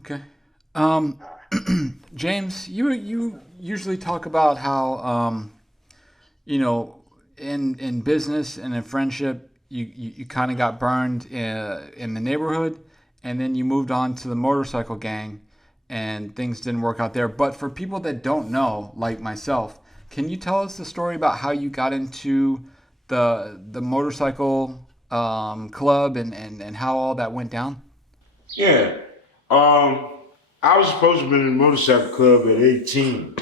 Okay. Um, James, you usually talk about how you know in business and in friendship you kind of got burned in the neighborhood, and then you moved on to the motorcycle gang, and things didn't work out there. But for people that don't know, like myself, can you tell us the story about how you got into the motorcycle club and how all that went down? Yeah. Um, I was supposed to be in the motorcycle club at 18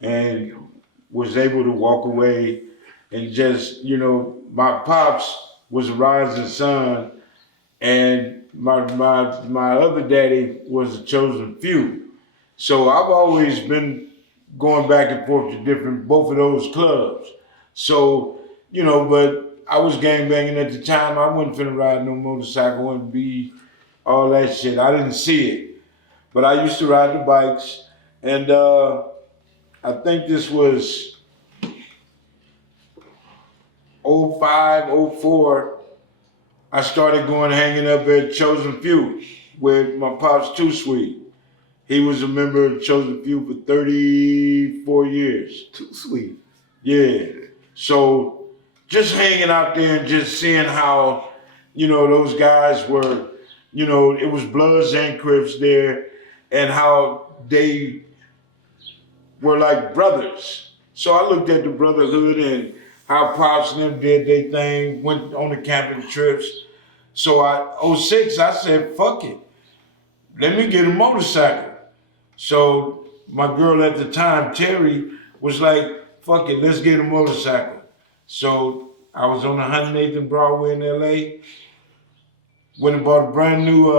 and was able to walk away and just, my pops was a rising sun and my other daddy was a chosen few. So I've always been going back and forth to different both of those clubs. So, but I was gang banging at the time. I wasn't finna ride no motorcycle and be all that shit. I didn't see it. But I used to ride the bikes, and I think this was '05, '04. I started going hanging up at Chosen Few with my pops Too Sweet. He was a member of Chosen Few for 34 years. Too sweet. Yeah. So just hanging out there and just seeing how, those guys were, it was Bloods and Crips there, and how they were like brothers. So I looked at the brotherhood and how Pops and them did their thing, went on the camping trips. So '06, I said, fuck it. Let me get a motorcycle. So my girl at the time, Terry, was like, fuck it, let's get a motorcycle. So I was on 108th and Broadway in LA. Went and bought a brand new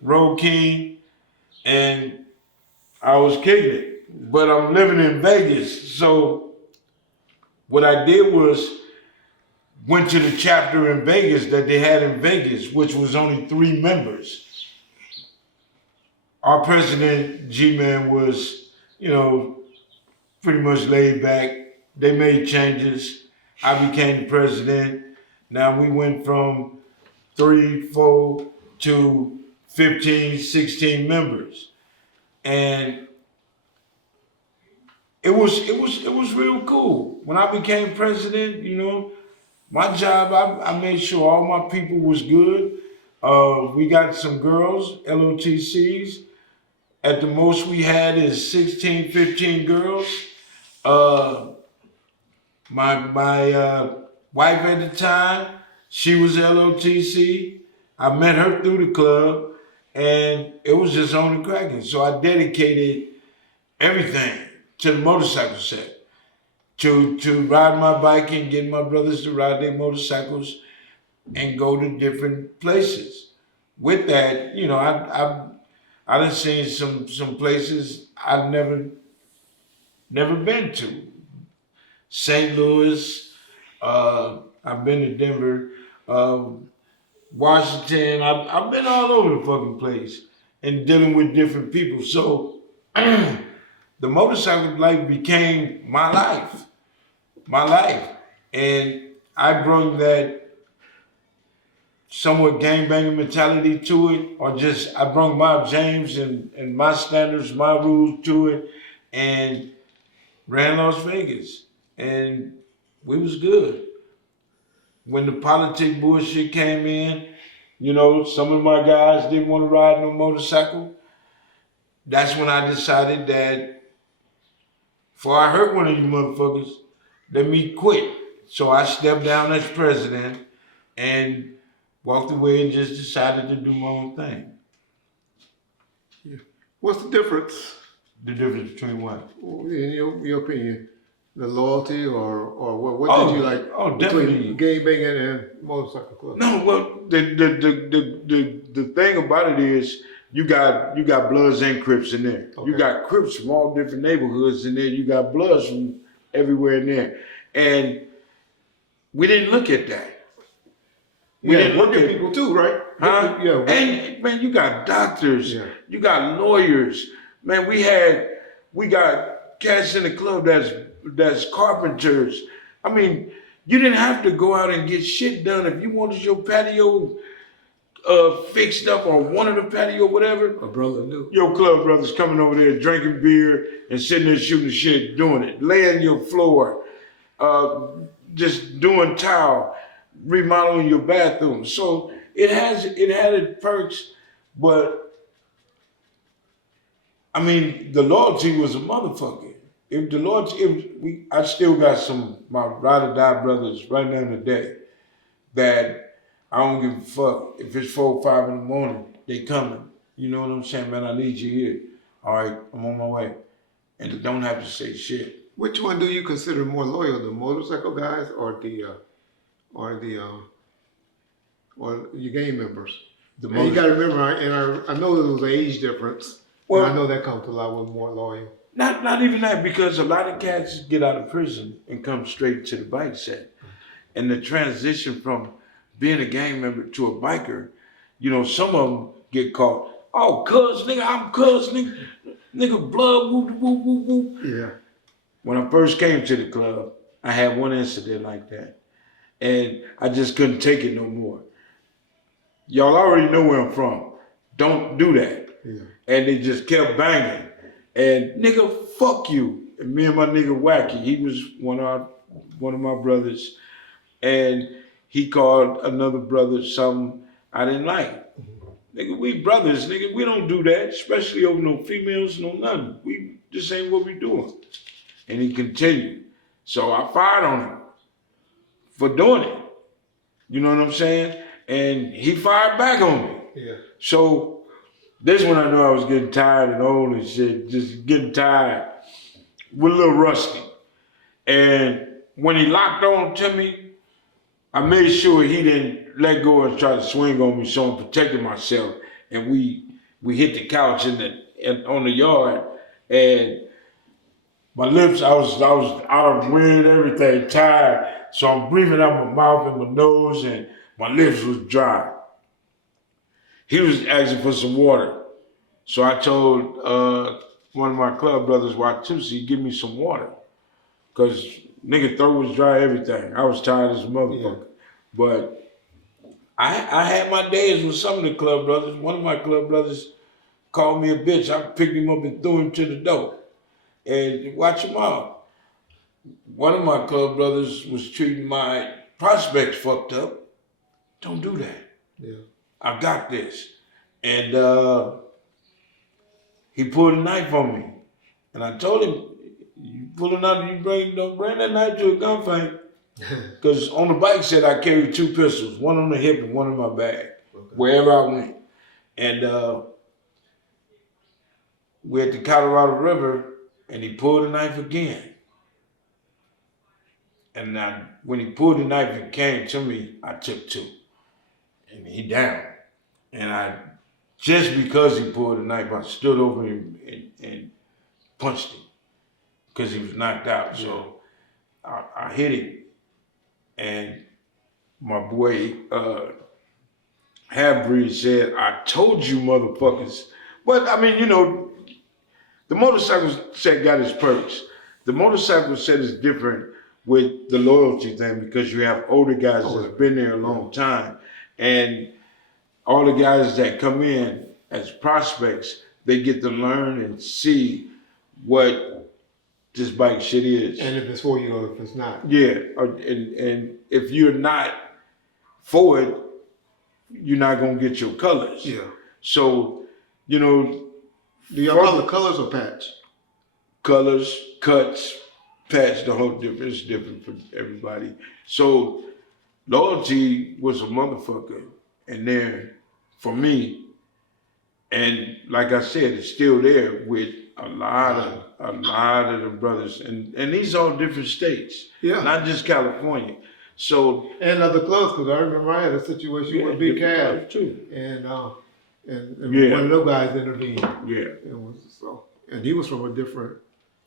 Road King, and I was kicking it. But I'm living in Vegas. So what I did was went to the chapter in Vegas that they had in Vegas, which was only 3 members. Our president, G-Man, was, pretty much laid back. They made changes. I became the president. Now we went from 3, 4 to 15, 16 members. And it was real cool. When I became president, my job, I made sure all my people was good. We got some girls, LOTCs. At the most we had is 16, 15 girls. Uh, my wife at the time, she was LOTC. I met her through the club, and it was just on the cracking. So I dedicated everything to the motorcycle set. To ride my bike and get my brothers to ride their motorcycles and go to different places. With that, I done seen some places I've never been to. St. Louis, I've been to Denver, uh, Washington. I've been all over the fucking place and dealing with different people. So the motorcycle life became my life. And I brought that somewhat gangbanging mentality to it, or just I brought my James and my standards, my rules to it, and ran Las Vegas. And we was good. When the politic bullshit came in, some of my guys didn't want to ride no motorcycle. That's when I decided that before I hurt one of you motherfuckers, let me quit. So I stepped down as president and walked away and just decided to do my own thing. Yeah. What's the difference, The difference between what? in your opinion, the loyalty or what did you Oh, like oh, between definitely. game banging and motorcycle club? No, well, the thing about it is you got Bloods and Crips in there. You Okay. got Crips from all different neighborhoods in there. You got Bloods from everywhere in there, and we didn't look at that. We Yeah, didn't look working at people too, right? Huh? Yeah, And man, you got doctors, yeah. you got lawyers. Man, we got cats in the club that's carpenters. I mean, you didn't have to go out and get shit done if you wanted your patio fixed up on one of the patio or whatever, A brother knew. your club brothers coming over there drinking beer and sitting there shooting shit, doing it, laying your floor, just doing tile, remodeling your bathroom. So it had its perks, but I mean the loyalty was a motherfucker. If the loyalty, I still got my ride or die brothers right now today that I don't give a fuck if it's 4 or 5 in the morning, they coming. You know what I'm saying, man? I need you here. All right, I'm on my way, and they don't have to say shit. Which one do you consider more loyal, the motorcycle guys or your gang members? And you got to remember, I know there was an age difference. Well, and I know that comes a lot with more loyal. Not even that, because a lot of cats get out of prison and come straight to the bike set, and the transition from being a gang member to a biker, you know, some of them get caught. Oh, cuz nigga, I'm cuz nigga, blood, whoop whoop whoop whoop. Yeah. When I first came to the club, I had one incident like that, and I just couldn't take it no more. Y'all already know where I'm from. Don't do that. Yeah. And they just kept banging. And nigga, fuck you. And me and my nigga Wacky, he was one of my brothers, and he called another brother something I didn't like. Nigga, we brothers, nigga, we don't do that, especially over no females, no nothing. This ain't what we doing. And he continued. So I fired on him for doing it. You know what I'm saying? And he fired back on me. Yeah. So this one I knew I was getting tired and old and shit, just getting tired, with a little rusty. And when he locked on to me, I made sure he didn't let go and try to swing on me, so I'm protecting myself. And we hit the couch on the yard, and my lips, I was out of wind, everything, tired. So I'm breathing out my mouth and my nose, and my lips was dry. He was asking for some water. So I told one of my club brothers, Watusi, give me some water. Because nigga throat was dry, everything. I was tired as a motherfucker. Yeah. But I had my days with some of the club brothers. One of my club brothers called me a bitch. I picked him up and threw him to the door. And watch him out. One of my club brothers was treating my prospects fucked up. Don't do that. Yeah. I got this. And he pulled a knife on me. And I told him, you pull a knife, don't bring that knife to a gunfight. Because on the bike set, I carried 2 pistols, one on the hip and one in my bag, wherever I went. And we're at the Colorado River, and he pulled a knife again. And when he pulled the knife and came to me, I took 2. And he down. And just because he pulled the knife, I stood over him and punched him because he was knocked out. So I hit him. And my boy, Half-Breed said, I told you motherfuckers. But I mean, you know, the motorcycle set got its perks. The motorcycle set is different with the loyalty thing because you have older guys that's been there a long time. And all the guys that come in as prospects, they get to learn and see what this bike shit is. And if it's for you or if it's not. Yeah, and if you're not for it, you're not gonna get your colors. Yeah. So, you know. Do y'all call it colors or patch? Colors, cuts, patch, the whole difference is different for everybody. So loyalty was a motherfucker in there for me. And like I said, it's still there with a lot of the brothers. And these are all different states. Yeah. Not just California. So and other clubs, because I remember I had a situation with Big Cav too. And one of those guys intervened. Yeah. And he was from a different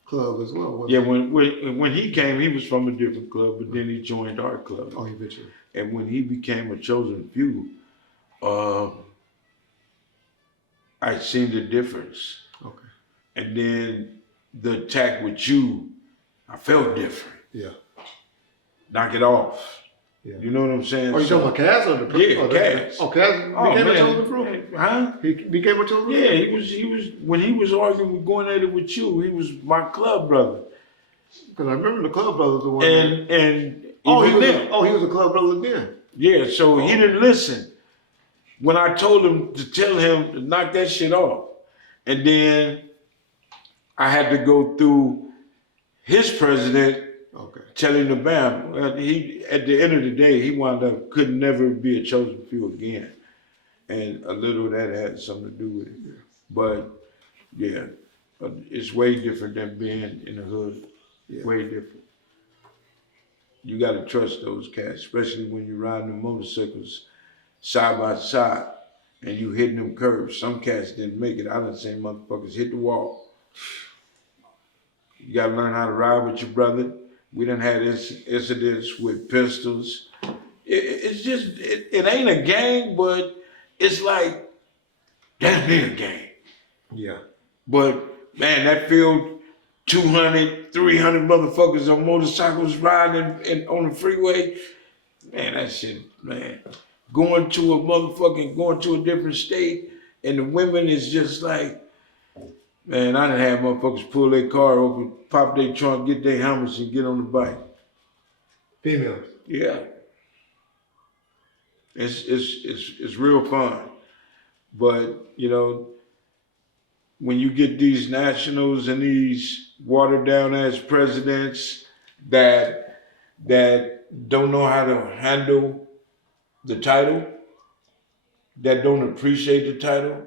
club as well. Yeah, when he came, he was from a different club, but then he joined our club. Oh, he eventually. And when he became a chosen few, I seen the difference. Okay. And then the attack with you, I felt different. Yeah. Knock it off. Yeah. You know what I'm saying? Oh, you talking about Cass or the Yeah, or Cass. Oh, Cass became a chosen fruit? Huh? He became a chosen fruit? Yeah, he was when he was arguing with going at it with you, he was my club brother. Because I remember the club brothers the one. And Oh, even then, he was a club brother then. yeah, so he didn't listen. When I told him to tell him to knock that shit off. And then I had to go through his president telling the bam. Well, he at the end of the day, he wound up could never be a chosen few again. And a little of that had something to do with it. Yeah. But yeah, it's way different than being in the hood. Yeah. Way different. You gotta trust those cats, especially when you're riding the motorcycles side by side and you hitting them curves. Some cats didn't make it. I done seen motherfuckers hit the wall. You gotta learn how to ride with your brother. We done had incidents with pistols. It's just, it ain't a gang, but it's like, that's been a gang. Yeah. But man, that field, 200, 300 motherfuckers on motorcycles riding on the freeway, man, that shit, man. Going to a different state, and the women is just like, man, I done had motherfuckers pull their car open, pop their trunk, get their helmets, and get on the bike. Females. Yeah. It's real fun. But, you know, when you get these nationals and these watered down ass presidents that don't know how to handle the title, that don't appreciate the title,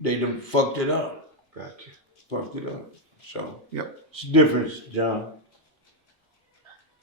they done fucked it up. Gotcha. Fucked it up. So, yep. It's a difference, John.